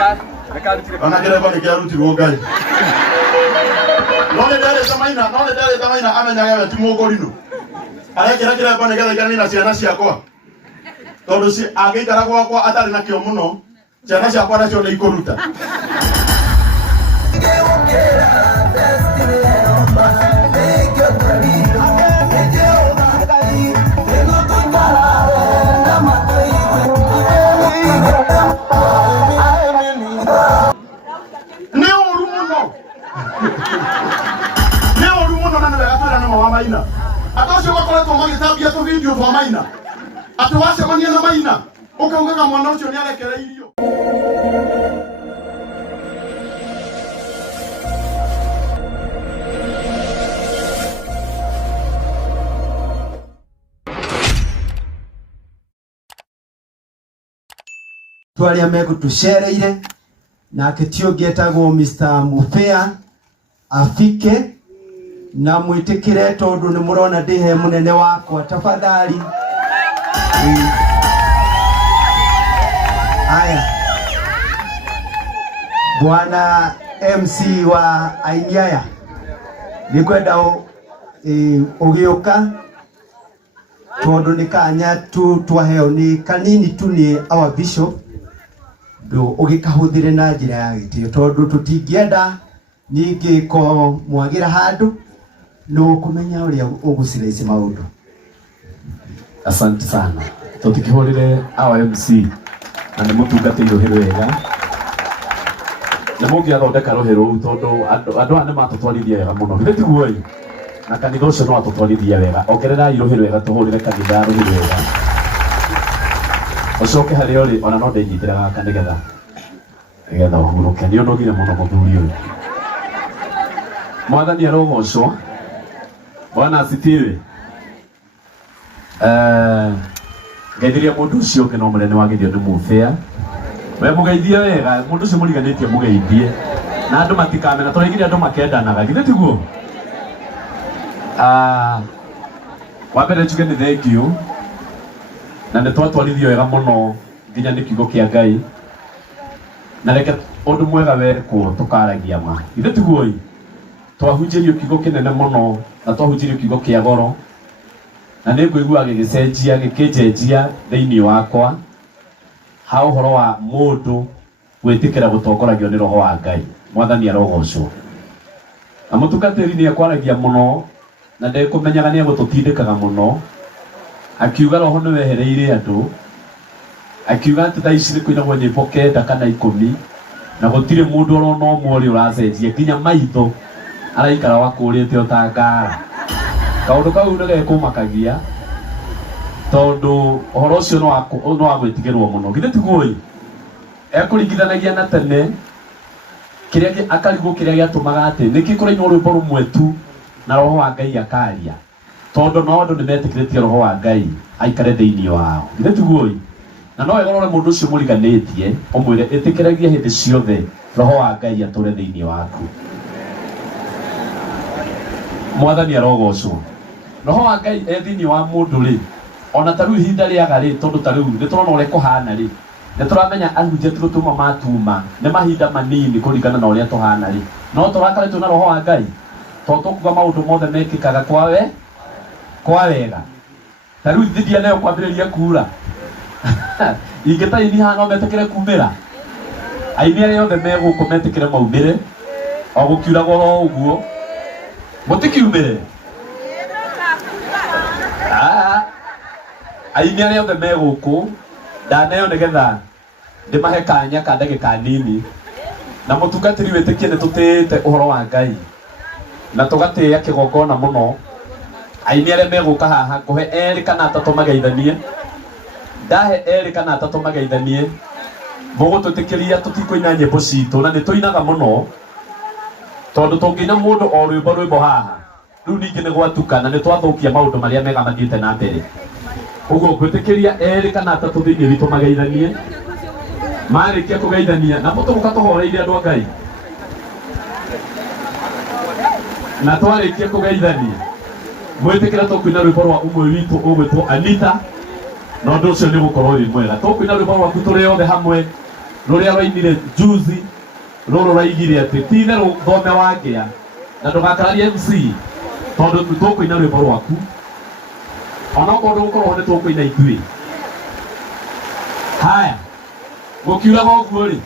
Ana dereva ni kiarutirwo Ngai. None ndare tamaina amenyaga ti mugorino. Arekera kireba nigetha igane na ciana ciakwa. Tondu si agikara gwakwa atari na kio muno. Ciana ciakwa nacio ni ikuruta. Maina atosho bakoretwo magitambia tu video twa Maina ati wacemania na Maina ukaugaga mwana ucio ni arekereirio. Twaria megutucereire na kitio getagwo Mr. Mufea afike na mwitikire tondu ni murona ndihe munene wakwa tafadhali. Aya bwana MC wa Ainyaya nikwenda ugiuka tondu ni kanya tu twaheo ni kanini tu ni our bishop ndo ugikahuthire na njira ya gitio tondu tutingienda ningi ko mwagira handu no kumenya uria uguciraici maundu. Asante sana tutikihorire our MC na ni mutungatire rohero wega na mungi athondeka rohero tondu andu ane matutwarithia wega muno bithi guoi na kanitha ucio no atutwarithia wega ongerera rohero wega tuhurire kanitha rohero wega ucoke hari uri ona no ndenyitira gaka nigetha uhuruke ni unogire muno muthuri uyu mwathani arogocwo. Bwana asifiwe. Ngeithiria mundu ucio ngi no munene wa githio ni Mufea. We mugeithie wega mundu ucio muriganitie mugeithie na andu matikamena turaigire andu makendanaga githe tiguo. Wa mbere njuge ni thank you na ni twatwarithio wega muno nginya ni kiugo kia Ngai na reke undu mwega wekwo tukaragia ma githe tiguo twahunjirio kiugo kinene muno na twahunjirio kiugo kia goro na ni ngũigua gigicenjia gikinjenjia thiini wakwa ha uhoro wa mundu gwitikira gutongoragio ni roho wa Ngai. Mwathani arogocwo na mutungatiri ni akwaragia muno na ndikumenyaga ni agututindikaga muno akiuga roho ni wehereire andu akiuga ati thaa ici ni kuinagwo nyimbo 9 kana 10 na gutire mundu orona umwe uri uracenjia nginya maitho araikara wakurite otangara kaundu kau nege kumakagia tondu uhoro ucio no agwitigirwo muno githe tiguoi ekuringithanagia na tene kiria akarigwo kiria giatumaga ati niki kurainwo rwimbo rumwe tu na roho wa Ngai akaria tondu no andu nimetikiritie roho wa Ngai aikare thiini wao githe tiguoi na no egorore mundu ucio muriganitie umwire itikiragia hindi ciothe roho wa Ngai ature thiini waku. Mwathani arogocwo. Roho wa Ngai thiini wa mundu ri ona taru ihinda riaga ri tondu taru ni turona uria kuhana ri ni turamenya ahunjia turutuma matuma ni mahinda manini kuringana na uria tuhana ri no turakaretwo na roho wa Ngai tondu tukuga maundu mothe mekikaga kwa wega taru thithia nayo kwambiriria kura ingetaini hana metekere kumira aini aria othe meguku metekere maumire o gukiura goro uguo mutikiumire aini aria othe meguku ndanayo nigetha ndimahe kanya ka ndagika nini na mutungatiri witikie ni tutite uhoro wa Ngai na tugatia kigongona muno aini aria meguka haha kuhe eri kana atatu mageithanie ndahe eri kana atatu mageithanie mugututikiria tutikoina nyimbo citu na nituinaga muno tondu tungina mundu o rwimbo haha riu ningi ni gwatuka na nitwathukia maundu maria mega mathiite na mbere uguo gwitikiria eri kana atatu thiini witu mageithanie marikia kugeithania na muturuka tuhoreire andu a Ngai na twarikia kugeithania mwitikira tukwina rwimbo rwa umwe witu ugwitwo Anita no ndu ucio ni gukorwo ri mwega tukwina rwimbo rwaku turi othe hamwe ruria rwainire juzi roro raigire ati tine thome wangea na ndugakararie MC tondu tukuina rwimbo rwaku ona kondu gukorwo ni tukuina ithui haya gukiura goguo ri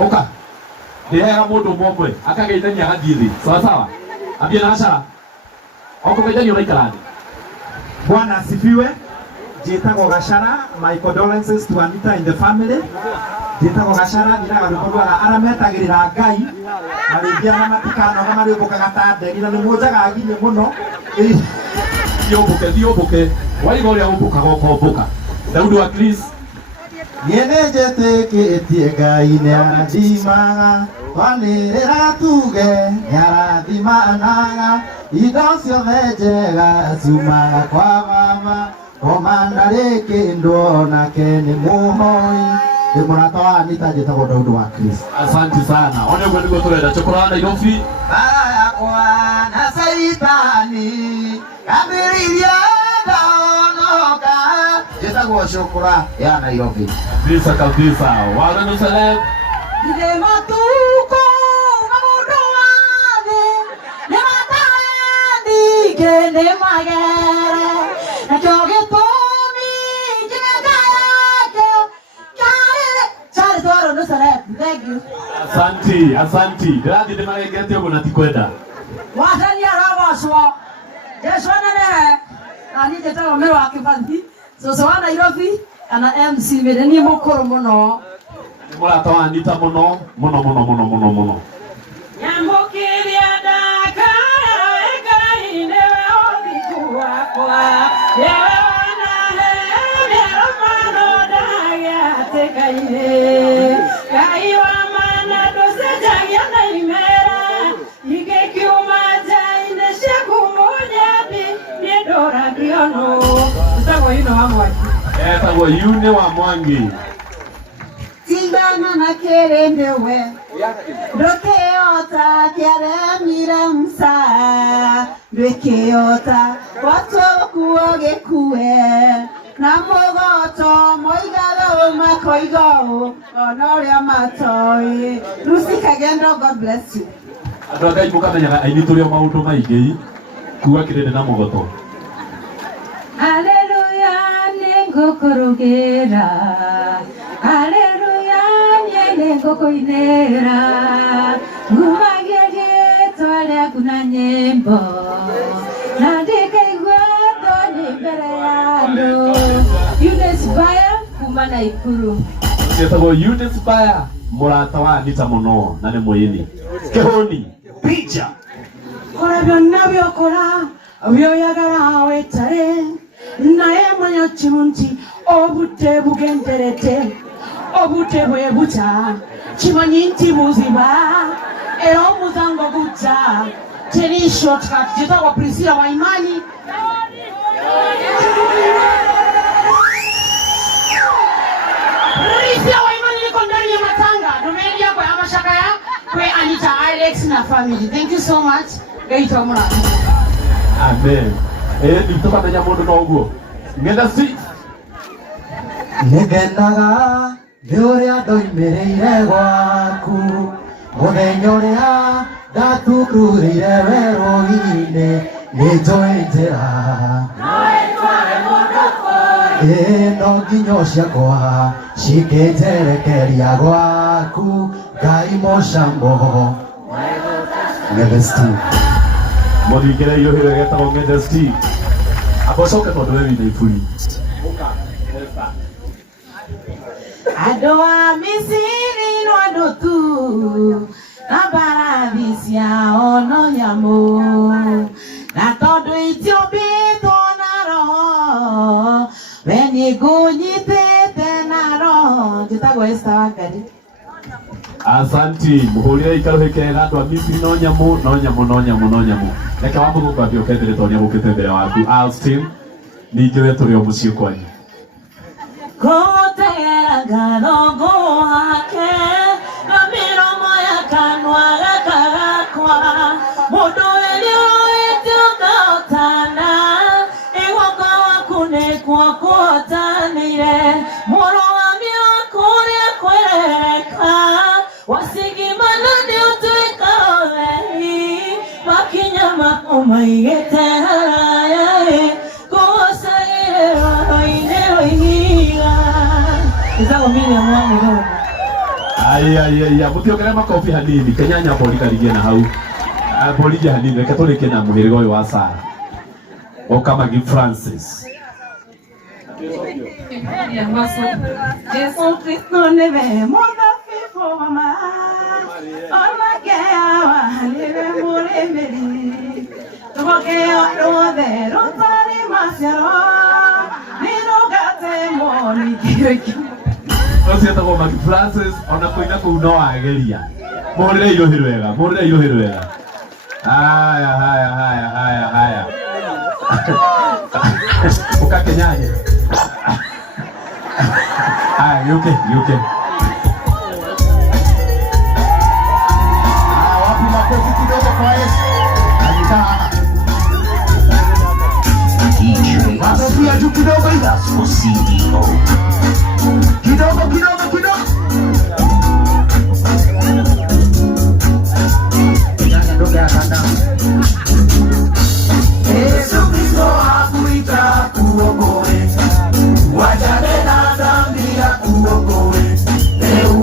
uka ndihega mundu momwe akageithania gathie thi sawa sawa ambie na ashara okugeithania unaikara thi. Bwana asifiwe. Jitagwo Gachara. My condolences to Anita in the family. Jitagwo Gachara ndiraga rukondwaga arametagirira Ngai aringia na matikano na riubukaga ta nderi na nimujaga aginye muno thiũmbũke waiga ũrĩa ũmbũkaga ũkombũka. Daudi wa Chris nĩnjĩtĩkĩtie Ngai nĩarathimaga twanĩrĩra tuge nĩarathimaga indo ciothe njega ciumaga kwa Baba komanda rĩkĩndũ onake nĩ mũhoi nĩ mũrata wa Anita njĩtagwo Daudi wa Chris. Asante sana. Ona ũguo nĩguo tũrenda chokora Nairobi bara yakwa na Saitani ambĩrĩirie ndaonoka njĩtagwo Chokora ya Nairobi. kabisa warano Salem Ide matuko mamundo wade ne matandi kende magere na joge tomi jimegaya kare chale toro no Salem. Thank you. Asante ndirathi ndimarengete ũguo na tikwenda Watani arabaswa Yesu anene ani jetao mero akibathi so wana Nairobi ana MC medeni mukuru muno mũrata wa Anita mũno Nyambukiria dakara weka inewe obiku wakwa yewe wana leo mano daya teka ine kai wa mana doseja yana imera ike kiumaja ine sheku monyadi niedora biono utago ino wa Mwangi etagwo Yune wa Mwangi Tingana na kerendewe Dokeota kiaremire msa Dokeota Wato kuoge kue Na mogoto Moigalo makoigo Onoria matoi Lucy Kagendo, God bless you. andũ a Ngai mũkamenyaga aini tũrĩ o maũndũ maingĩ kuga kĩrĩndĩ na mũgoto. Haleluya ningũkũrũgĩra Haleluya ningũkũinĩra ngumagia rĩĩtwa rĩaku na nyĩmbo na ndĩkaigua thoni mbere ya andũ. Eunice Baya kuma Naikuru. Ciĩtagwo Eunice Baya mũrata wa Anita mũno na nĩ mũini kĩhũni picha Kora byonna by'okola byoyagala wetale naye manya kimunti obudde bugenderete obudde bwe buta kimanyi nti buziba era omuzango gujja teri shortcut kitagwa Priscilla Waimani. Priscilla Waimani niko ndani ya matanga tumeenda kwa mashaka ya kwa Anita Alex na family. Thank you so much. Gaitwa mwana. amen nĩtũkamenya mũndũ na ũguo ng'enda street nĩngenaga nĩ ũrĩa ndoimĩrĩire gwaku mũthenya ũrĩa ndatururĩire werũ-inĩ nĩnjũĩ njĩra no nginya ciakwa cikĩnjerekeria gwaku Ngai mũcamo Ng'enda street mũthingĩre iũhĩro getagwo Ng'enda street abocoke tondũ we wĩna iburi Andũ a Misiri no andũ tu na mbarathi ciao no nyamũ na tondũ itiũmbĩtwo na roho we nĩ ngũnyitĩte na roho. Njĩtagwo Esther Wangari. asanti mũhũrĩre ikarũhĩ kega andũ a Misiri no nyamũ reke wa mũthũngũ atĩ ũkendere tondũ nĩagũkĩte mbere waku Austin ningĩ we tũrĩ o mũciĩ kwanyu Kũtegera ngarongo wake na mĩromo ya kanua gaka gakwa mũndũ ũrĩa ũrĩte ũkahotana igwoko waku nĩkuo kũhotanĩire mũrũgami waku ũrĩa kwĩrĩ Ai, mutiokere makofi hanini. Kenyanya boli karigie na hau. Boli ja hanini, reke turike na muhirigo uyu wa Sara. Okamagi Francis. Yesu Kristo neve mudafifo mama. Onakea wa neve muremeri. Tubokea rode rotari masiaro. Ninugate moni kireki. Ocio tago Magi Francis ona kuina kuu no ageria. Murire iruhiru wega. Haya. Ukakenyanya. Yuke. Wapi makofi kidogo kwa Yesu. Ajitana. Makofi ya juu kidogo hivi. Kidogo. Yesu Kristo hakuita kuokoe. Wachane na dhambi ya kuokoe.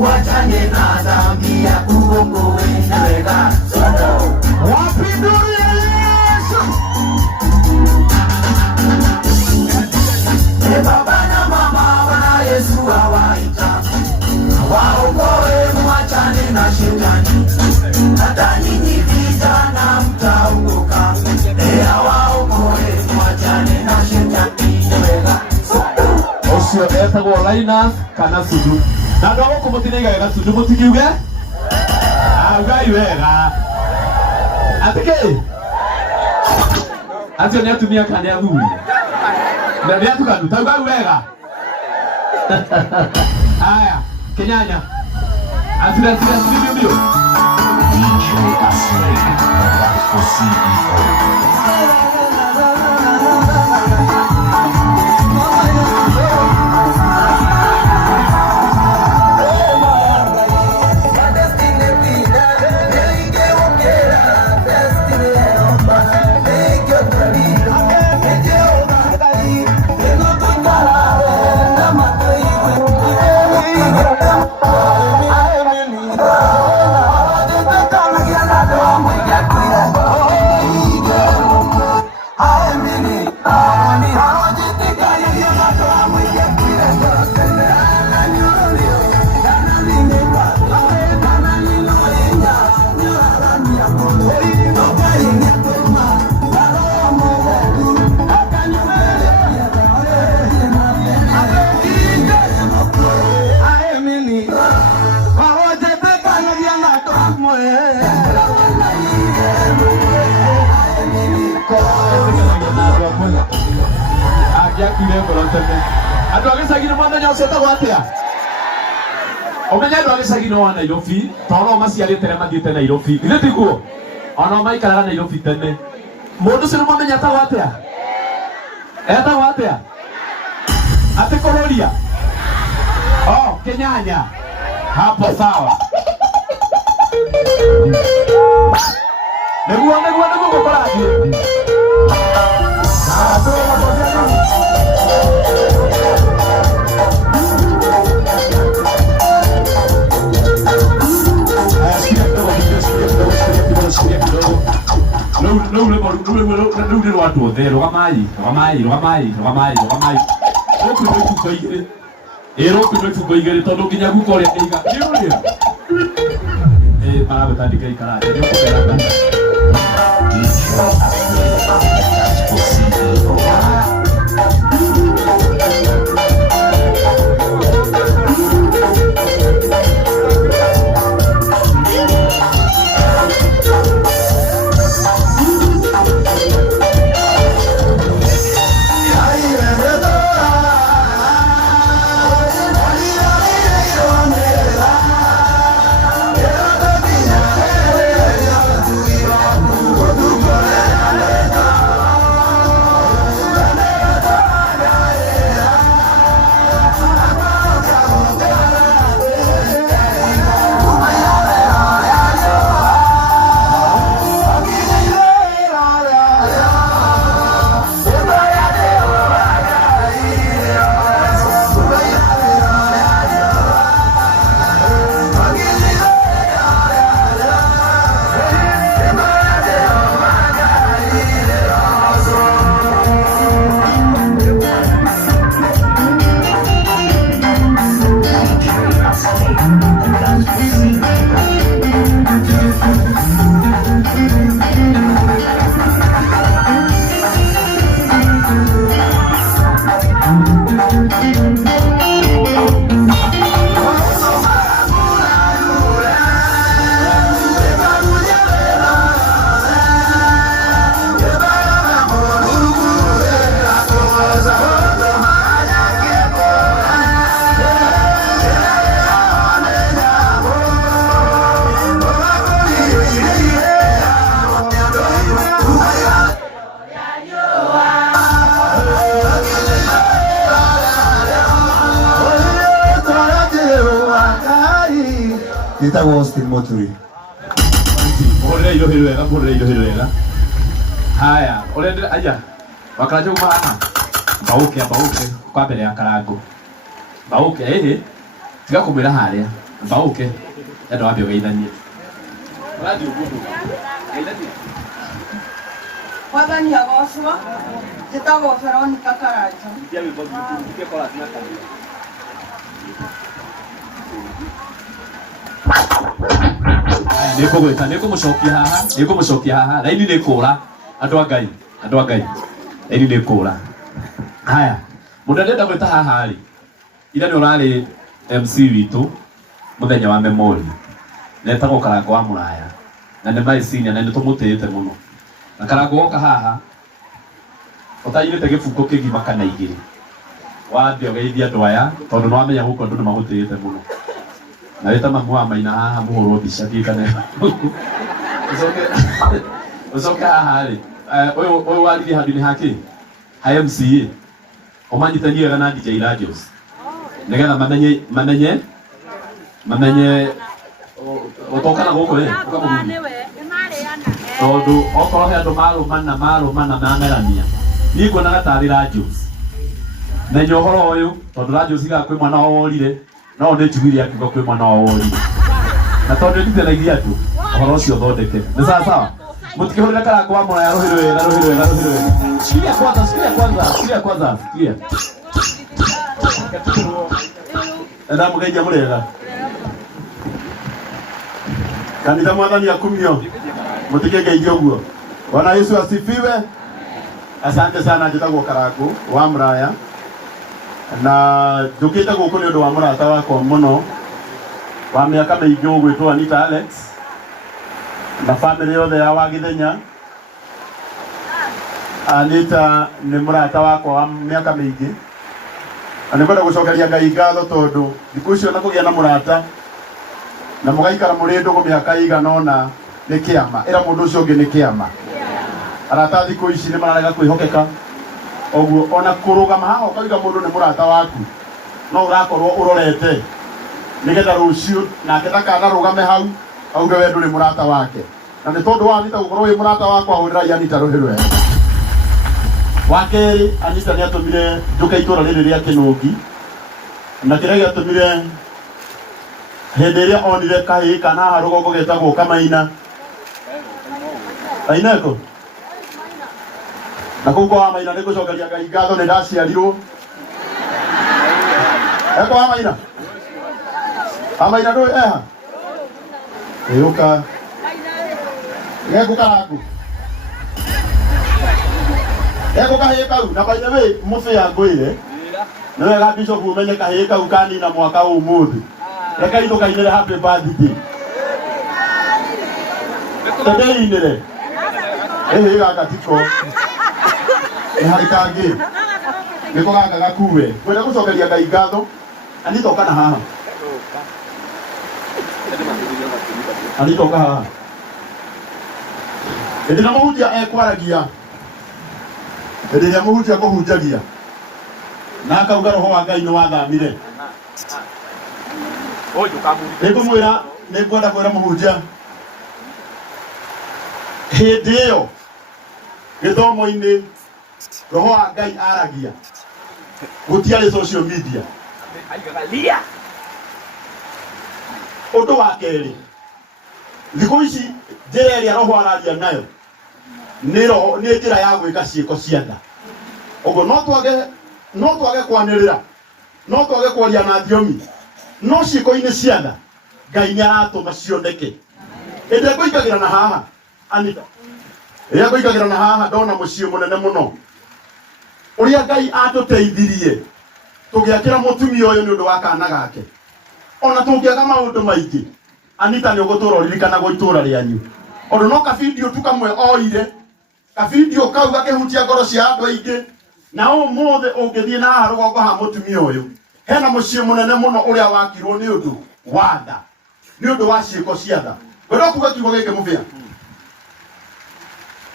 Wachane na dhambi ya kuokoe. Wega. Wapindulie Yesu. Baba na mama wana Yesu hawaita. Waokoe mwachane na shetani. Hata nyinyi vijana mtaokoka. Waokoe mwachane na shetani. Wega. Ocio etagwo Linus kana Sudu. Na ndo kumutiniga wega Sudu mutikiuge? Ugai wega. Atike. Atio ni atumia kana athuri. Na ni atukanu taugai wega. Aya, Kenyanya. Atira bio. DJ Aslay, Gospel CEO. Andũ a gĩcagi nĩmwamenya ũcio ũtagwo atĩa? Ũmenya andũ a gĩcagi no wa Nairobi, tondũ maciarĩte rĩa mathiĩte Nairobi. Githĩ tiguo? Ona maikaraga Nairobi tene. Mũndũ ũcio nĩmwamenya etagwo atĩa? Etagwo atĩa? Atĩkũrũria. Kenyanya. Hapo sawa. Nĩguo gũkũrathiĩ. Rĩu nĩ rwatũ othe, rũgamai. Rũkũ ibuko igĩrĩ tondũ nginya guko ũrĩa kĩiga. Nĩũrĩa? Maragũtandĩka ikaraje. Nĩũkũgera. DJ Aslay, Gospel CEO. Nitagwo Austin Moturi. Muhurire irohero wega, muhurire irohero wega. Haya, urendera aja. Wakarajo kumana. Bauke kwa mbere ya karango. Bauke tiga kumwira haria. Bauke endo wambio geithanie. Urathi ugundu. Geithanie. Mwathani agocwo, njĩtagwo Veronica Karanja. Nĩngũmũcokia haha, raini nĩkũra, andũ a Ngai, raini nĩkũra. Haya, mũndũ arenda gwĩta haha rĩ, ira nĩ ũrarĩ MC witũ mũthenya wa Memori, na etagwo Karango wa Mũraya, na nĩ maicinia na nĩtũmũtĩĩte mũno. Na Karango woka haha ũtainĩte gĩbungo kĩgima kana igĩrĩ, wambia ũgeithia andũ aya tondũ nĩwamenya gũkũ andũ nĩmagũtĩĩte mũno. Na wĩta mamu wa Maina haha mũhũrwo mbica thiĩkane ũcoke haha rĩ, ũyũ warithia handũ nĩ hakĩ ha MCA ũmanyitanie wega na DJ Radios nĩgetha mamenye ũtokana gũkũ rĩ tondũ okorwo he andũ marũmana mamerania niĩ nguonaga tarĩ Radios. Menya ũhoro ũyũ tondũ Radios igaga kwĩ mwana worire no nĩ njiguire akiuga kwĩ mwana worire, na tondũ ndithanagia andũ ũhoro ũcio thondeke. Nĩ sawa mũtikĩhũrĩre Karango wa Mũraya rũhĩrĩ wega. Sikia kwanza. Enda mũgeithia mũrega kanitha mwathani akumio mũtikĩngeithia ũguo. Bwana Yesu asifiwe. Asante sana, njĩtagwo Karango wa Mũraya na njũkĩte gũkũ nĩ ũndũ wa mũrata wakwa mũno wa mĩaka mĩingĩ ũgwĩtwo Anita Alex na family yothe ya Wagithenya. Anita nĩ mũrata wakwa wa mĩaka mĩingĩ na nĩkwenda gũcokeria Ngai ngatho tondũ thikũ icio na kũgĩa na mũrata na mũgaikara mũrĩ ndũgũ mĩaka igana ũna nĩ kĩama, ĩra mũndũ ũcio ũngĩ nĩ kĩama. Arata thikũ ici nĩ mararega kwĩhokeka, ũguo ona kũrũgama haha ũkauga mũndũ nĩ mũrata waku no ũrakorwo ũrorete nĩgetha rũciũ nake ndakanarũgame hau auge we ndũrĩ mũrata wake. Na nĩ tondũ wa Anita gũkorwo wĩ mũrata wakwa hũrĩrai Anita rũhĩ rwega. Wa kerĩ, Anita nĩ atũmire njũke itũra rĩrĩ rĩa Kĩnũngi na kĩrĩa gĩatũmire hĩndĩ ĩrĩa onire kahĩĩ kana haha rũgongo getagwo Kamaina Aineko na kũu kwa Maina nĩ gũcokeria Ngai ngatho nĩ ndaciarirwo. Eko wa Maina ndũĩ eha ĩũka geko Karango geko kahĩĩ kau. Na by the way mũbĩa ngwĩre nĩ wega Bishop umenye kahĩĩ kau kanina mwaka ũmũthĩ, reka itũ kainĩre happy birthday tũndĩinĩre gaka tiko nĩ harĩ kangĩ nĩko gaka gakuwe. Kwenda gũcokeria Ngai ngatho. Anita ũkana haha, Anita ũka haha. Hĩndĩ ĩrĩa mũhunjia ekwaragia, hĩndĩ ĩrĩa mũhunjia kũhunjagia na akauga roho wa Ngai nĩ wathamire, nĩngũmwĩra nĩngwenda kwĩra mũhunjia hĩndĩ ĩyo gĩthomo-inĩ roho wa Ngai aragia gũtiarĩ social media. Ũndũ wa kerĩ, thikũ ici njĩra ĩrĩa roho araria nayo nĩ njĩra ya gwĩka ciĩko cia nda. Ũguo no twage kwanĩrĩra, no twage kwaria na thiomi, no ciĩko-inĩ cia nda Ngai nĩ aratũma cioneke. Hĩndĩ ngũikagĩra na haha Anita, rĩrĩa ngũikagĩra na haha ndona mũciĩ mũnene mũno ũrĩa Ngai atũteithirie tũgĩakĩra mũtumia ũyũ nĩ ũndũ wa kana gake. Ona tũngĩaga maũndũ maingĩ Anita nĩ ũgũtũra ũririkanagwo itũra rĩanyu. Ũndũ no ka video tu kamwe oire, ka video kau gakĩhutia ngoro cia andũ aingĩ, na ũmũthĩ ũngĩthiĩ na haha rũgongo ha mũtumia ũyũ hena mũciĩ mũnene mũno ũrĩa wakirwo nĩ ũndũ wa nda, nĩ ũndũ wa ciĩko cia nda. Kwenda kuga kiugo gĩkĩ mũbĩa,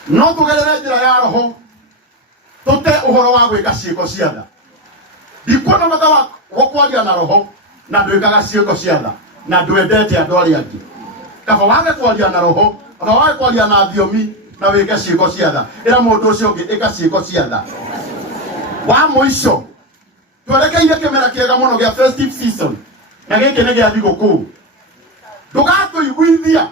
no tũgerere njĩra ya roho tũte ũhoro wa gwĩka ciĩko cia nda. Ndikuona matha wa kwaria na roho na ndwĩkaga ciĩko cia nda. na ndwendete andũ arĩa angĩ. Kaba wage kwaria na roho, kaba wage kwaria na thiomi na wĩke ciĩko cia tha. Ĩra mũndũ ũcio ũngĩ ĩka ciĩko cia tha. Wa mũico twerekeire kĩmera kĩega mũno gĩa festive season na gĩkĩ nĩ gĩa thigũkũ. Ndũgatũiguithia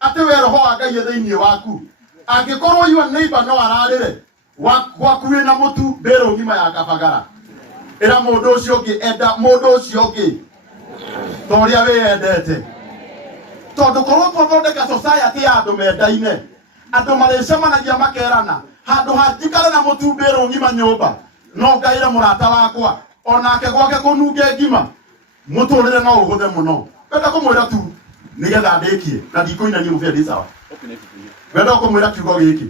atĩ we roho wa Ngai thĩinĩ waku. Angĩkorwo your neighbor no ararĩre gwaku wĩna mũtu mbĩrũ ngima ya kabagara. Ĩra mũndũ ũcio ũngĩ enda mũndũ ũcio ũngĩ ta ũrĩa wĩendete. Tondũ korwo tũthondeka society ya andũ mendaine, andũ marĩcemanagia makerana, handũ hatikare na mũtu mbĩrũ ngima nyũmba, no ngaire mũrata wakwa onake gwake kũnunge ngima, mũtũrĩre no ũhũthe mũno. Wenda kũmwĩra tu nĩgetha ndĩkie na ndikũinania mũbĩa ndĩ sawa. Wenda kũmwĩra kiugo gĩkĩ,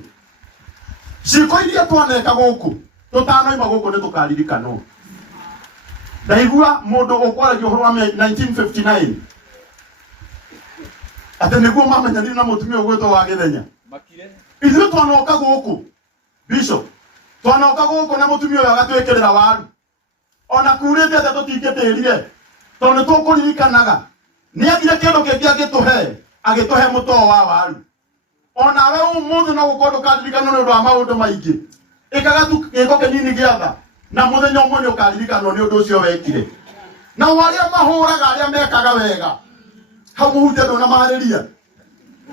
ciĩko iria twaneka gũkũ tũtanoima gũkũ nĩ tũkaririkano. Ndaigua mũndũ ũkwaragia ũhoro wa 1959 atĩ nĩguo mamenyanire na mũtumia ũgwĩtwo wa Gĩthenya. Ithuĩ twanoka gũkũ Bishop, twanoka gũkũ na mũtumia ũyũ agatwĩkĩrĩra waru. Ona kurĩte atĩ tũtingĩtĩrire tondũ nĩ tũkũririkanaga nĩagire kĩndũ kĩngĩ agĩtũhe mũtoo wa waru. Onawe ũmũthĩ no gũkorwo ndũkaririkanwo nĩ ũndũ wa maũndũ maingĩ. Ĩkaga tu gĩko kĩnini gĩa tha na mũthenya ũmwe nĩ ũkaririkanwo nĩ ũndũ ũcio wekire. Na arĩa mahũraga arĩa mekaga wega hau mũhunjia ndũnamarĩria.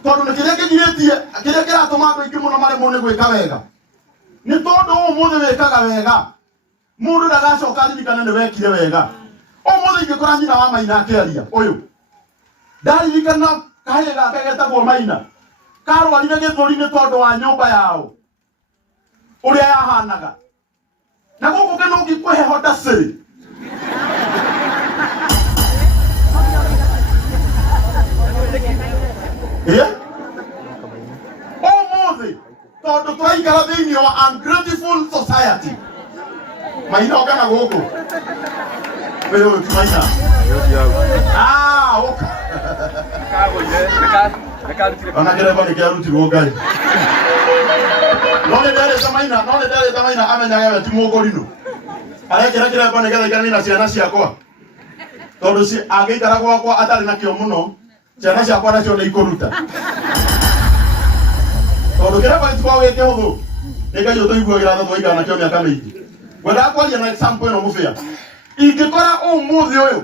Tondũ nĩ kĩrĩa kĩgirĩtie kĩrĩa kĩratũma andũ aingĩ mũno maremwo nĩ gwĩka wega. Nĩ tondũ ũmũthĩ wĩkaga wega mũndũ ndagacoka aririkane nĩ wekire wega. Ũmũthĩ ingĩkora nyina wa Maina akĩaria ũyũ, ndaririkana kahĩĩ gake getagwo Maina karwarire gĩthũri nĩ tondũ wa nyũmba yao ũrĩa yahanaga. Na gũkũ Kĩnũngi kwĩ heho ndacĩrĩ. Ũmũthĩ tondũ twaikara thĩinĩ wa ungrateful society. Maina okana gũkũ wewe ũyũ ti Maina. Oka ona kĩremba nĩ kĩarutirwo Ngai. No nĩ nderĩte Maina amenyaga we ti mũgũrinũ. Arekĩra kĩremba nĩgetha aikaranie na ciana ciakwa. Tondũ angĩikara gwakwa atarĩ nakĩo mũno, ciana ciakwa nacio nĩ ikũruta. Tondũ kĩremba gĩtikoragwo gĩ kĩhũthũ. Nĩ Ngai ũtũiguagĩra tha twaikara nakĩo mĩaka mĩingĩ. Wendaga kwaria na example ĩno mũbĩa. Ingĩkora ũmũthĩ ũyũ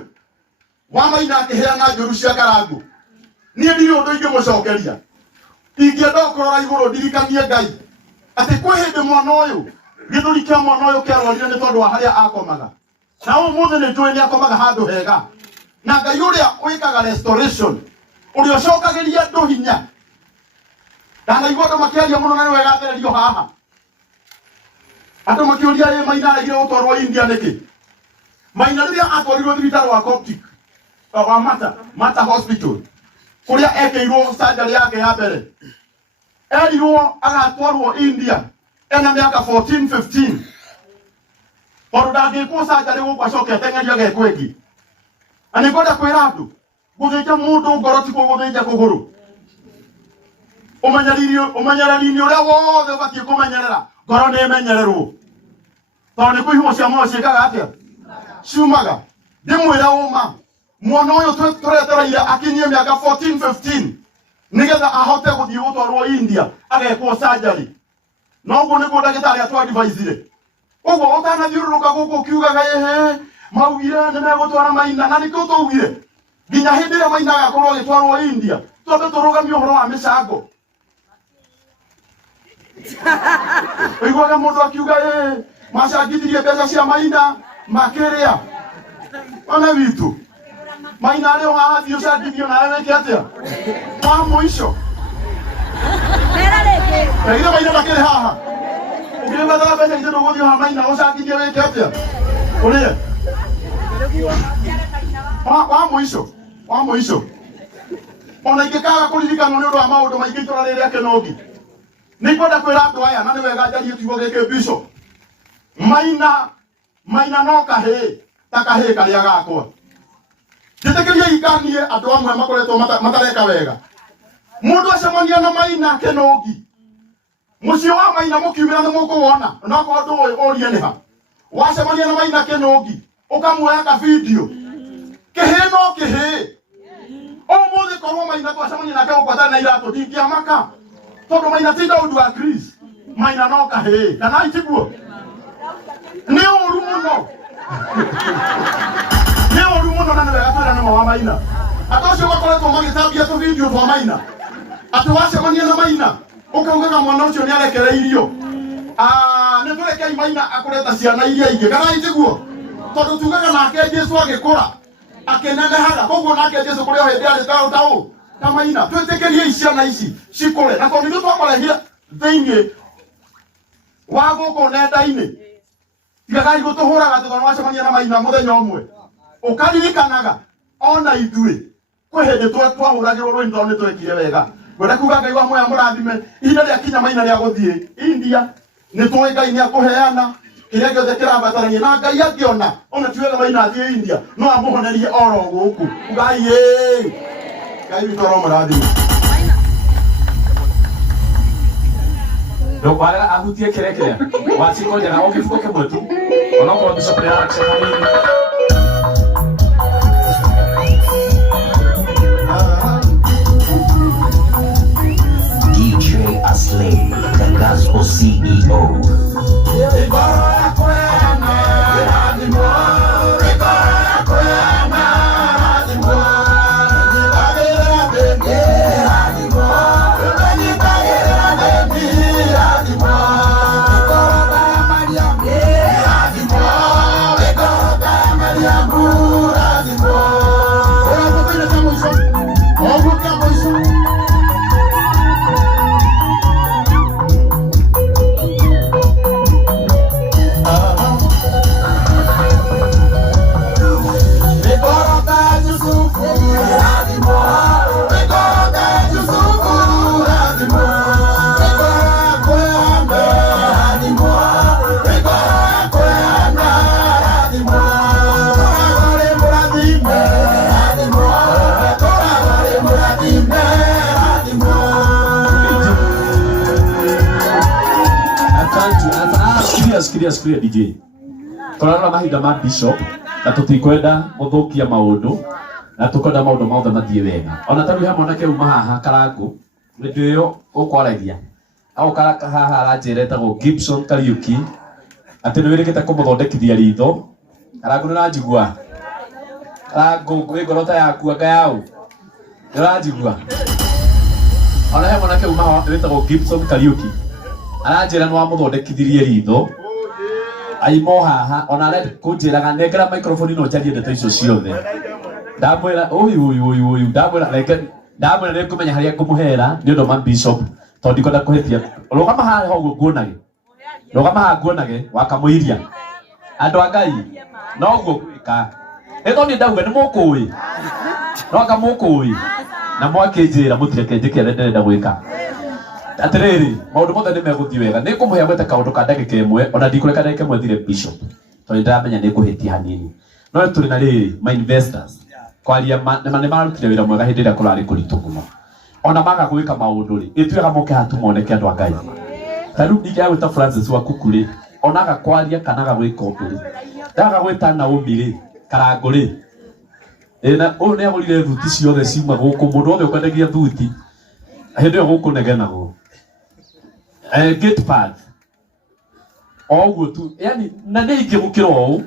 wa Maina akĩheana njũru cia Karangũ, niĩ ndirĩ ũndũ ingĩmũcokeria. Ingĩenda kũrora igũrũ ndirikanie Ngai atĩ kwĩ hĩndĩ mwana ũyũ gĩthũri kĩa mwana ũyũ kĩarwarire nĩ tondũ wa harĩa akomaga. Na ũmũthĩ nĩ njũĩ nĩ akomaga handũ hega. Na Ngai ũrĩa wĩkaga restoration, ũrĩa ũcokagĩria andũ hinya. Ndanaigua andũ makĩaria mũno na nĩ wega athererio haha. Andũ makĩũria Maina aregire gũtwarwo India nĩkĩ? Maina rĩrĩa atwarirwo thibitarĩ wa Coptic wa Mata Hospital kũrĩa ekĩirwo surgery yake ya mbere, erirwo agatwarwo India ena mĩaka 14-15 tondũ ndangĩkwo surgery gũkũ acoke ateng'erio agekwo ĩngĩ. Na nĩ ngwenda kwĩra andũ gũthĩnja mũndũ ngoro ti gũthĩnja kũgũrũ. Ũmenyereri-inĩ ũrĩa wothe ũbatiĩ kũmenyerera ngoro nĩ ĩmenyererwo. Tondũ nĩ kũihimo cia moyo ciĩkaga atĩa? Ciumaga. Ndĩmwĩra ũma mwana ũyũ tũretereire akinyie mĩaka 14-15 nĩgetha ahote gũthiĩ gũtwarwo India agekwo surgery. Na ũguo nĩguo ndagĩtarĩ atwadviceire. Ũguo ũtanathiũrũrũka gũkũ ũkiugaga maugire nĩ megũtwara Maina, na nĩkĩo twaugire nginya hĩndĩ ĩrĩa Maina agakorwo agĩtwarwo India twambe tũrũgamie ũhoro wa mĩcango. Ũiguaga mũndũ akiuga macangithirie mbeca cia Maina makĩrĩa. Ona witũ Maina arĩ o haha thiĩ ũcangithio nawe wĩke atĩa? Wa mũico kaire Maina makĩrĩ haha ũkĩrĩbatara mbeca icio ndũgũthiĩ haha Maina ũcangithie wĩke atĩa? Ũrĩe wa mũico ona ingĩkaga kũririkanwo nĩ ũndũ wa maũndũ maingĩ itũra rĩrĩ rĩa Kĩnũngi. Nĩ ngwenda kwĩra andũ aya na nĩ wega njarie kiugo gĩkĩ Bishop. Maina no kahĩĩ ta kahĩĩ karĩa gakwa. Njĩtĩkĩria ikanie andũ amwe makoretwo matareka wega. Mũndũ acemania na Maina Kĩnũngi, mũciĩ wa Maina mũkiumĩra nĩ mũkũwona na okorwo ndũĩ ũrie nĩ ha. Wacemania na Maina Kĩnũngi ũkamuoya ka video, kĩhĩĩ no kĩhĩĩ Omuthi korwo Maina twacemania nake gũkwatana na iratũ ndingĩamaka tondũ Maina ti Daudi wa Chris. Maina no kahĩĩ kana itiguo nĩ ũru mũno nĩ ũru mũno na nĩ wega twĩrane wa Maina. Atĩ ũcio makoretwo magĩtambia tũvindio twa Maina atĩ wacemania na Maina ũkaugaga mwana ũcio nĩ arekereirio. Nĩ tũrekei Maina akũreta ciana iria ingĩ kana itiguo tondũ tugaga nake Jesũ agĩkũra akenenehaga koguo nake Jesũ kũrĩ o hĩndĩ arĩ ta Maina. Twĩtĩkĩrie ciana ici cikũre na tondũ nĩ twamũrehire thĩinĩ wa gũkũ nenda-inĩ. Tigagai gũtũhũraga tondũ wacemania na Maina mũthenya ũmwe ũkaririkanaga ona ithuĩ kwĩ hĩndĩ twahũragĩrwo rũĩ tondũ nĩ twekire wega. Ngwenda kuuga Ngai wa muoya mũrathime ihinda rĩakinya Maina rĩa gũthiĩ India. Nĩ tũĩ Ngai nĩ akũheana kĩrĩa gĩothe kĩrabatarania na Ngai angĩona ona ti wega Maina athiĩ India no amũhonerie oro gũkũ. Ngai Ngai witũ aromũrathime. Ndũkwarega ahutie kĩrĩa waciko njega o kĩbuko kĩmwe tu onokorwo Bishop nĩ araceha nini. DJ Aslay, the Gospel CEO. Sikia DJ. Korora mahinda ma Bishop na tutikwenda guthukia maundu na tukwenda maundu mothe mathie wega. Ona tari ha mwanake uma haha Karangu hĩndĩ ĩyo ũkwaragia agoka haha aranjĩra etagwo Gibson Kariuki atĩ nĩ wĩrĩkĩte kũmũthondekithia ritho. Karangu nĩũranjigua? Karangu kwĩ ngoro ta yaku anga yaũ nĩũranjigua? Ona he mwanake uma haha wĩtagwo Gibson Kariuki aranjĩra nĩ wamũthondekithirie ritho. Aimo haha ona arenda kũnjĩraga nengera microphone ino njarie ndeto icio ciothe. Ndamwĩra uyu ndamwĩra nĩ ngũmenya harĩa ngũmũhera nĩ ũndũ ma Bishop tondũ ndikwenda kũhĩtia. Rũgama haha ũguo nguonage, rũgama haha nguonage wakamũiria andũ a Ngai noguo gwĩka. Nĩ tondũ ndauga nĩ mũkũĩ no anga mũkũĩ na mwakĩnjĩra mũtireke njĩke ũrĩa ndĩrenda gwĩka. Atĩrĩrĩ maũndũ mothe nĩ megũthiĩ wega. Nĩ ngũmũhe gwete kaũndũ ka ndagĩka ĩmwe ona ndikũreka ndagĩka ĩmwe thire Bishop tondũ ndĩramenya nĩ kũhĩtia hanini. No tũrĩ na rĩrĩ my investors kwaria nĩ mararutire wĩra mwega hĩndĩ ĩrĩa kũrarĩ kũritũ mũno. Ona maga gwĩka maũndũ rĩ ĩtuĩga moke hatu moneke andũ a Ngai. Ta rĩu ndingĩaga gwĩta Francis wa Kuku rĩ ona agakwaria kana agagwĩka ũndũ rĩ ndaga gwĩta Naomi rĩ Karangu rĩ na ũyũ nĩ agũrire thuti ciothe ciuma gũkũ mũndũ wothe ũkwendagia thuti hĩndĩ ĩyo gũkũnegenagwo. Gate pad oguo tu yani na nĩ ingĩ gũkĩra ũũ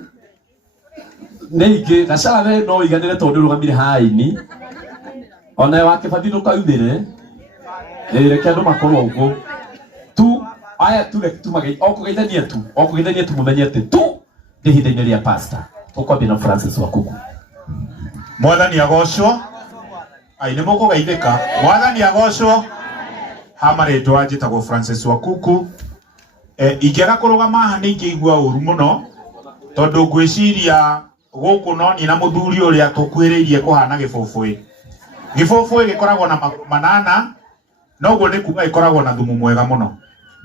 nĩ ingĩ gacara we no iganĩre tondũ rũgamire haini ona wa Kĩbathi ndũkaumĩre reke andũ makorwo ũguo tu aya tu reke tu magei okũgeithania tu mũmenye atĩ tu nĩ ihinda-inĩ rĩa pastor. Tũkwambia na Francis wa Kuku. Mwathani agocwo ai nĩ mũkũgeithĩka. Mwathani agocwo hama rĩtwa njĩtagwo Francis wa Kuku. Ingĩaga kũrũgama haha nĩ ingĩigua ũru mũno tondũ ngwĩciria gũkũ no niĩ na mũthuri ũrĩa tũkuhĩrĩirie kũhana gĩbũbũĩ. Gĩbũbũĩ gĩkoragwo na manana noguo nĩ kuuga gĩkoragwo na thumu mwega mũno.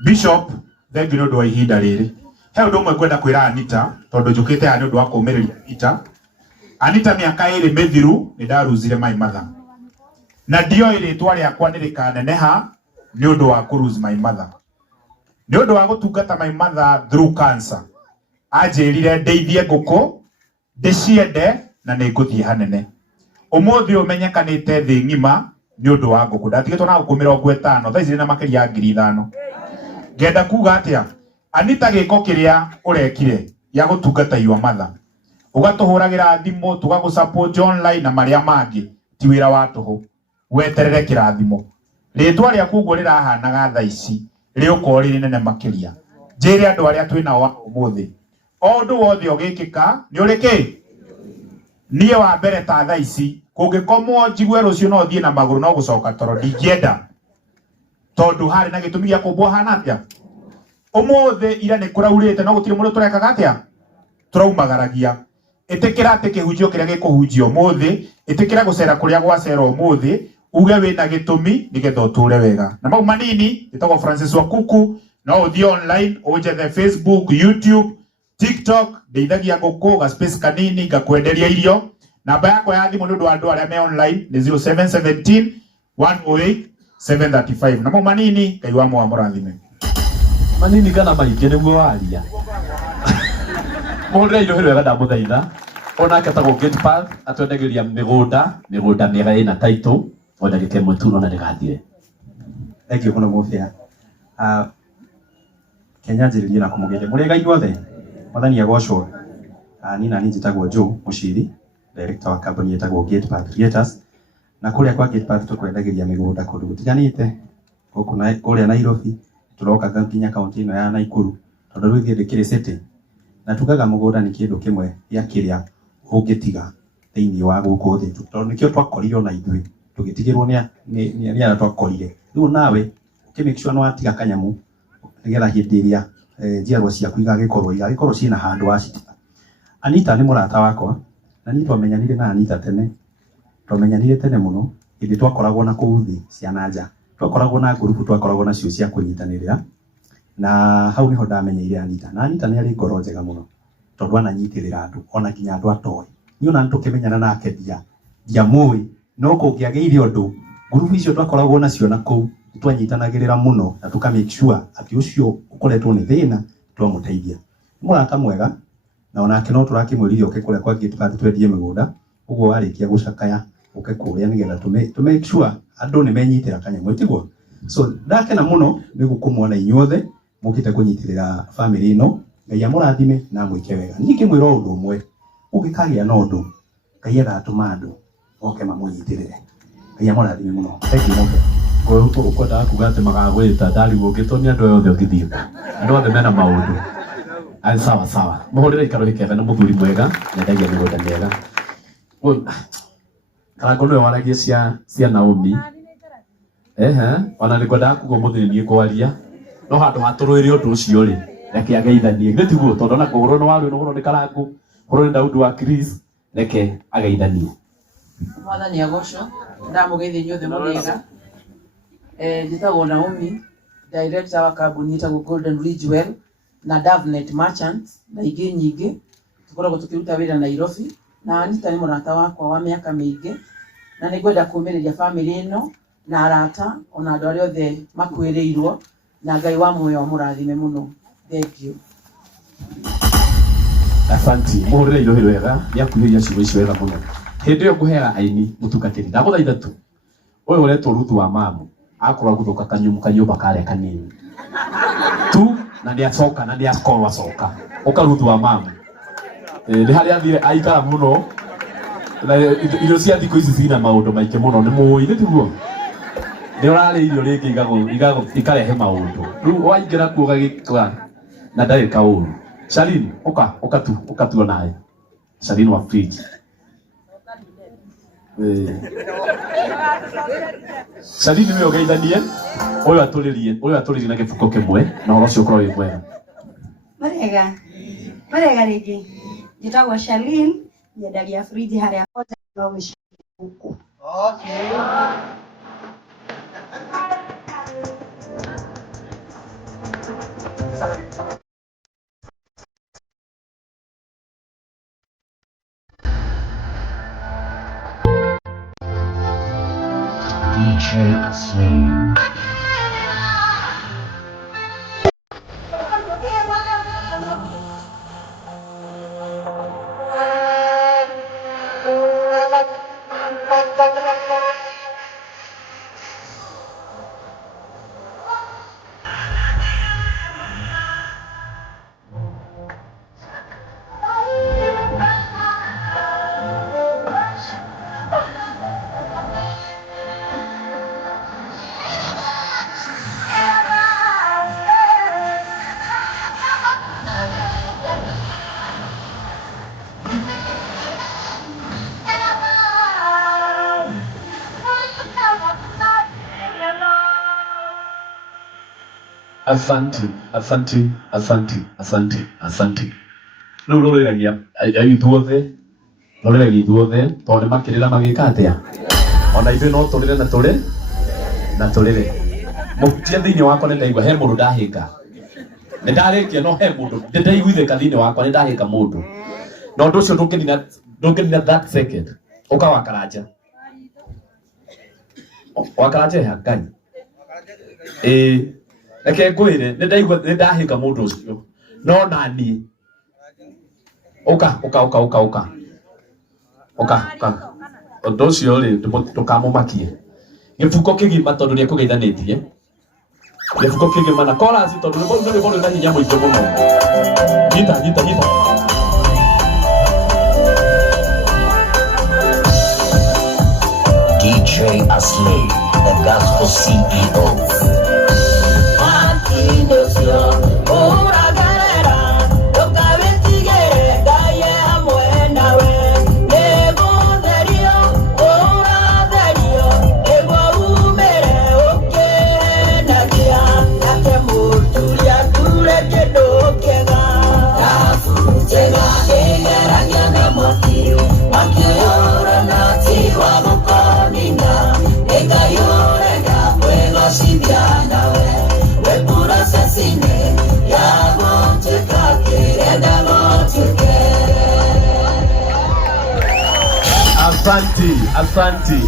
Bishop thengiũ nĩ ũndũ wa ihinda rĩrĩ. He ũndũ ũmwe ngwenda kwĩra Anita tondũ njũkĩte haha nĩ ũndũ wa kũũmĩrĩria Anita mĩaka ĩrĩ mĩthiru nĩ ndaruzire my mother na ndioĩ rĩtwa rĩakwa nĩ rĩkaneneha nĩ ũndũ wa kũruzi my mother. Nĩ ũndũ wa gũtungata my mother through cancer anjĩrire ndeithie ngũkũ ndĩciende na nĩ ngũthiĩ hanene. umuthi umenyekanite thi ngima ni undu wa nguku ndatigitwo na nguku 50 thaa ici na makiria ya 5,000 ngenda kuga atia Anita giko kiria urekire ya gutungata yua matha ugatuhuragira thimu tugagusupport online na maria mangi ti wira wa tuhu weterere kirathimo ritwa ria kuguo rirahanaga thaa ici riuko rinene makiria njire andu aria twina umuthi ondu wothe ugikika ni uriki nie wa mbere ta thaa ici kungikomwo njigwe rucio no thie na maguru no gucoka toro ndingienda tondu hari na gitumi gia kumbwo hana atia umuthi ira ni kuraurite no gutire mundu turekaga atia turaumagaragia itikira ati kihunjio kiria gikuhunjio umuthi itikira gucera kuria gwacera umuthi uge wina gitumi nigetha uture wega na mau manini itagwo Francis Wakuku no uthie online ujethe Facebook, YouTube, TikTok ndeithagia nguku ga space kanini ngakwenderia irio namba yako ya thimu nundu andu aria me online ni 0717 108 735 na mau manini Ngai wa murathime manini kana maingi niguo waria mundu iro hero wega ndamuthaitha ona akatagwo Gate Path atwendagiria migunda mega ina title ona gikemwe tuno na ndigathire thengio muno mufia Kenya njiririe na kumugeria muri Ngai wothe mwathani agocwo ni nani njitagwo Joe Mushiri director wa company yetagwo Gate Path Creators na kuria kwa Gate Path tukwendagiria migunda kundu gutiganite guku na kuria Nairobi turoka nginya county ino ya Naikuru tondu rwithie ndikire city na tugaga mugunda ni kindu kimwe ya kiria ungitiga thiini wa guku thi tondu nikio twakorirwo na ithui tugitigirwo ni ara twakorire riu nawe ukimake sure no atiga kanyamu nigetha hindi iria njiarwa ciaku igagikorwo ciina handu wacitiga Anita ni murata wakwa na ni twamenyanire na Anita tene muno hindi twakoragwo na kuuthi ciana nja twakoragwo na ngurubu twakoragwo na cio cia kunyitanirira na hau niho ndamenyeire Anita na Anita ni ari ngoro njega muno tondu ananyitirira andu ona kinya andu atoi ni ona tukimenyana nake dia mui no kungiageire undu ngurubu icio twakoragwo nacio na kuu twanyitanagirira muno na tuka make sure ati ucio ukoretwo ni thina twamuteithia murata mwega na onake no turakimwiririe uke kuria kwa Gate Path twendie migunda uguo arikia gucakaya uke kuria nigetha to make sure andu ni menyitira kanyamu itigwo so ndakena muno ni gukumwona inyuothe mukite kunyitirira family ino Ngai amurathime na mwike wega ningi mwira undu umwe ugikagia na undu Ngai atuma andu oke mamũnyitirire Ngai amurathime muno thank you muno ukwenda kuga ati magagwita ndari gukitwo ni andu othe ukithio andu othe mena maundu ai sawa muhurire ikaro ikega na muthuri mwega nendagia migunda mega Karango nwe waragia cia Naomi ona nikwenda kuga muthuri ni kwaria no handu haturuire undu ucio ri reke ageithanie gitiguo tondu na kuguru no waru no ni Karango horo ni Daudi wa Chris reke ageithanie mwathani agocwo ndamugeithia inyuothe muriega njitagwo Naomi director wa kambuni yetagwo Golden Ridge Well na Davnet Merchants na ingi nyingi tukoragwo tukiruta wira Nairobi na Anita ni murata wakwa wa miaka mingi na nigwenda kumiriria family ino na arata ona andu aria othe makwiriirwo na Ngai wa muoyo murathime muno thank you asanti muhurire irohiro wega niakuhiria ciugo icio wega muno hindi iyo nguhera aini mutungatiri ndaguthaitha tu uyu uretwo Ruthu wa mamu akorwo guthuka kanyumba karia kanini tu na ni acoka na ni akorwo acoka uka Ruthu wa mamu ni hari athire aikara muno na irio cia thikũ ici cina maundu maingĩ muno ni muĩ nĩtiguo ni urari irio ringi ikarehe maundu riu waingira kuo gagikwa na ndari kauru Shalin uka tu naye Shalin wa fridge Shalin wewe ugeithanie uyu aturirie na gifuko kimwe na urocio ukorwo wi mwega marega ringi njitagwo Shalin nyendagia fridge haria kota no giciko huku okay DJ Asleep. Asante. No rũrĩragia aithuothe tondũ makĩrĩra magĩka atĩa. Ona ithuĩ no tũrĩre na tũrĩre. Mũhutia thĩinĩ wakwa nĩndaigua he mũndũ ndahĩnga. Nĩndarĩkia no he mũndũ nĩndaiguithĩka thĩinĩ wakwa nĩndahĩnga mũndũ. Na ũndũ ũcio ndũngĩnina that second. Ũka wakaranja. Wakaranja ya Ngai. Reke ngwĩre nĩndaigua nĩndahĩnga mũndũ ũcio. No nani. Ũka. Ũndũ ũcio rĩ ndũkamũmakie. Gĩbuko kĩgima tondũ nĩekũgeithanĩtie. Gĩbuko kĩgima na chorus tondũ nĩbũrũ na hinya mũingĩ mũno. Nyita. DJ Aslay, the gospel CEO.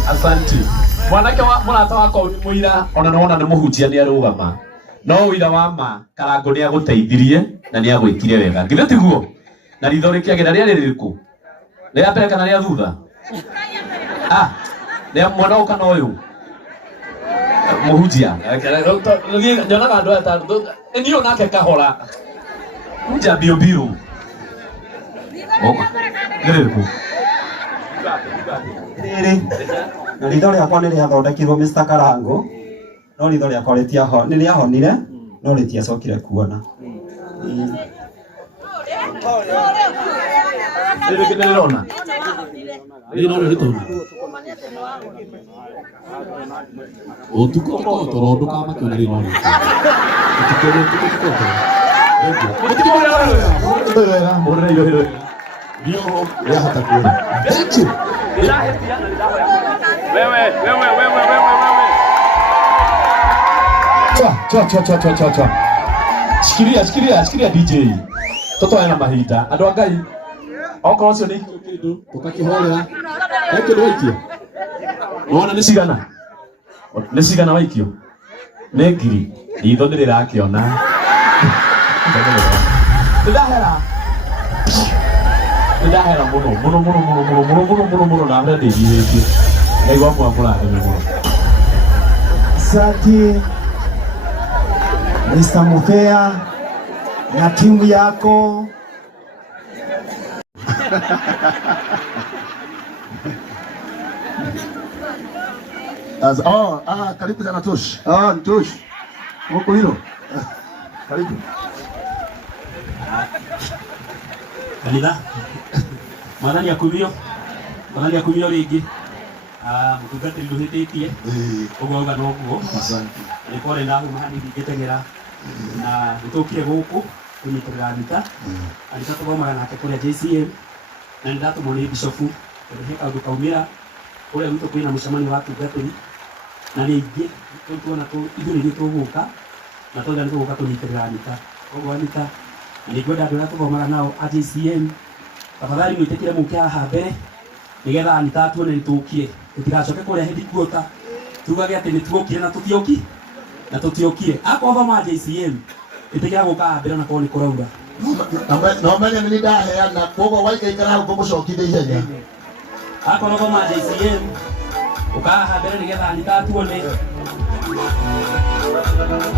Asante. Mwanake mũrata wakwa mũira ona nona nĩ mũhutia nĩ arũgama. No ũira wa ma Karango nĩ agũteithirie na nĩ agwĩkire wega. Ngithe tiguo. Na ritho rĩkĩagĩra rĩarĩ rĩrĩkũ? Rĩa mbere kana rĩa thutha? Rĩa mwana ũka na ũyũ. Mũhutia. Nyonaga andũ aya ta niĩ onake kahora. Mũhutia biũ. Rĩrĩkũ? Rĩrĩ na ritho rĩakwa nĩ rĩathondekirwo Mr. Karango, no ritho rĩakwa nĩ rĩahonire no rĩtiacokire kuona. Nĩrĩrona ũtukũ tũkotoro ndũkamakĩona rĩno Cha. Shikilia DJ. Toto ana mahinda. Andũ a Ngai. Okorwo cio nĩ kĩndũ tũkakĩhorera. Kĩndũ waikio. Wona nĩ cigana. Nĩ cigana waikio. Nĩ ngiri. Ritho nĩ rĩrakĩona. Ndahera mũno na mbere ndĩthirĩtie. Ngai wakwa mũrathime mũno. Asante Mr. Muthea na timu yako. Karibu sana Tosh. Tosh. Huko hilo. Karibu. Kanitha. Mwathani akumio rĩngĩ. Mũtungatĩri ndũhĩtĩtie. Ũguo auga noguo. Asante. Nĩ kwarĩ na huma hanini ngĩteng'era na nĩtũkire gũkũ kũnyitĩrĩra Anita. Anita tũgomaga nake kũrĩa JCM na nĩndatũmwo nĩ bishofu tondũ he kaũndũ kaumĩra kũrĩa gwitũ kwĩna mũcemanio wa atungatĩri na rĩngĩ tuona ithuĩ nĩithuĩ tũgũka na tondũ nĩtũgũka kũnyitĩrĩra Anita. Koguo Anita nĩngwenda andũ arĩa tũgomaga nao a JCM tafadhali mwĩtĩkĩre mũke haha mbere nĩgetha Anita atuone nĩtũkire tũtigacoke kũrĩa headquarter tugage atĩ nĩtuokire na tũtiokire. Akorwo thoma JCM ĩtĩkĩra gũka haha mbere onakorwo nĩ kũraura. No menye nĩ ndaheana koguo waikaikara hau ngũmũcokithia ihenya. Akorwo thoma JCM ũka haha mbere nĩgetha Anita atuone.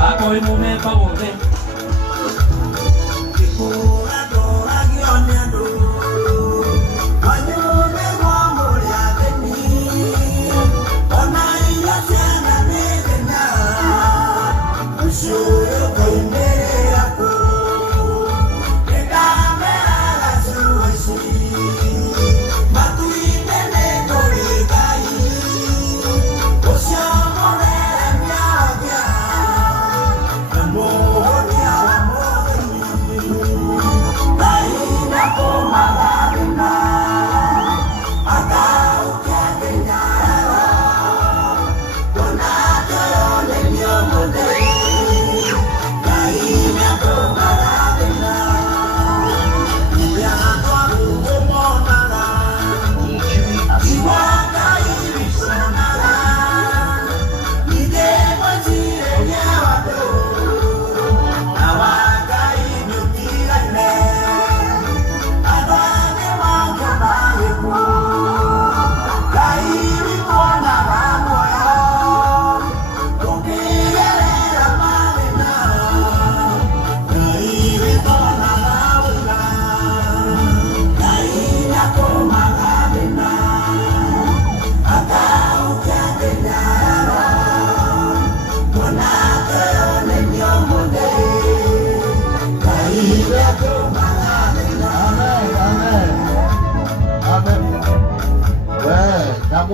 Akorwo wĩ mũmemba wothe Amor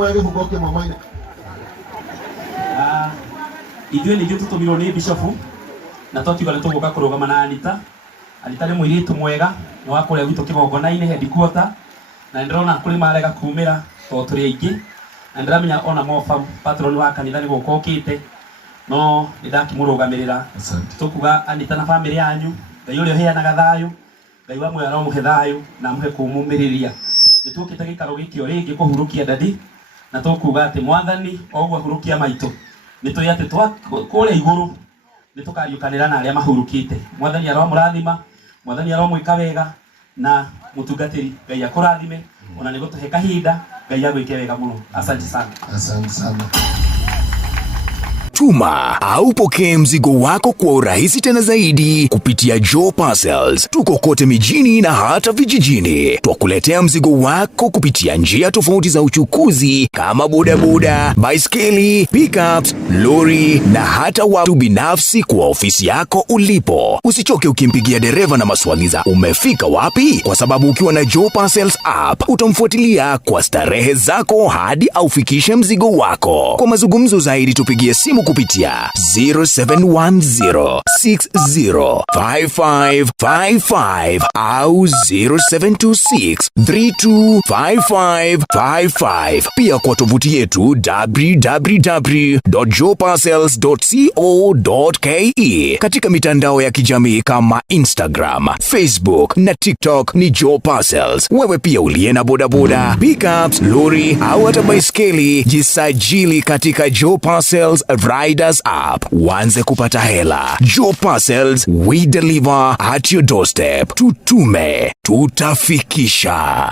wege bugoke mamaina. Ithuĩ nĩithuĩ tũtũmirwo nĩ bishofu na twakiuga nĩ tũgũka kũrũgama na Anita. Anita nĩ mũirĩtu mwega nĩ wa kũrĩa gwitũ kĩgongona-inĩ headquarter, na ndĩrona kũrĩ marega kumĩra tondũ tũrĩ aingĩ, na ndĩramenya ona mofa patron wa kanitha nĩ gũka ũkĩte, no nĩndakĩmũrũgamĩrĩra. Tũkuga Anita na family yanyu, Ngai ũrĩa ũheanaga thayũ, Ngai wa muoyo aromũhe thayũ na amũhe kũmũmĩrĩria. Nĩtũkĩte gĩikaro gĩkĩ o rĩngĩ kũhurũkia ndadi, na tũkuga atĩ Mwathani o ũguo ahurũkia maitũ, nĩtũĩ atĩ kũrĩa igũrũ nĩtũkariũkanĩra na arĩa mahurũkĩte. Mwathani aromũrathima, Mwathani aromwĩka wega, na mũtungatĩri Ngai akũrathime, ona nĩgũtũhe kahinda, Ngai agwĩke wega mũno. Asante sana. Asante sana. Tuma au pokee mzigo wako kwa urahisi tena zaidi kupitia Joe Parcels. Tuko kote mijini na hata vijijini. Twakuletea mzigo wako kupitia njia tofauti za uchukuzi kama bodaboda, baiskeli, pickups, lori na hata watu binafsi kwa ofisi yako ulipo. Usichoke ukimpigia dereva na maswali za umefika wapi, kwa sababu ukiwa na Joe Parcels app utamfuatilia kwa starehe zako hadi aufikishe mzigo wako. Kwa mazungumzo zaidi tupigie simu kupitia 0710605555 au 0726325555. Pia kwa tovuti yetu www.joeparcels.co.ke. Katika mitandao ya kijamii kama Instagram, Facebook na TikTok ni Joe Parcels. Wewe pia uliye na bodaboda, pickups, lori au hata baiskeli, jisajili katika Joe Parcels Riders app. Uanze kupata hela. Joe Parcels, we deliver at your doorstep. Tutume, tutafikisha.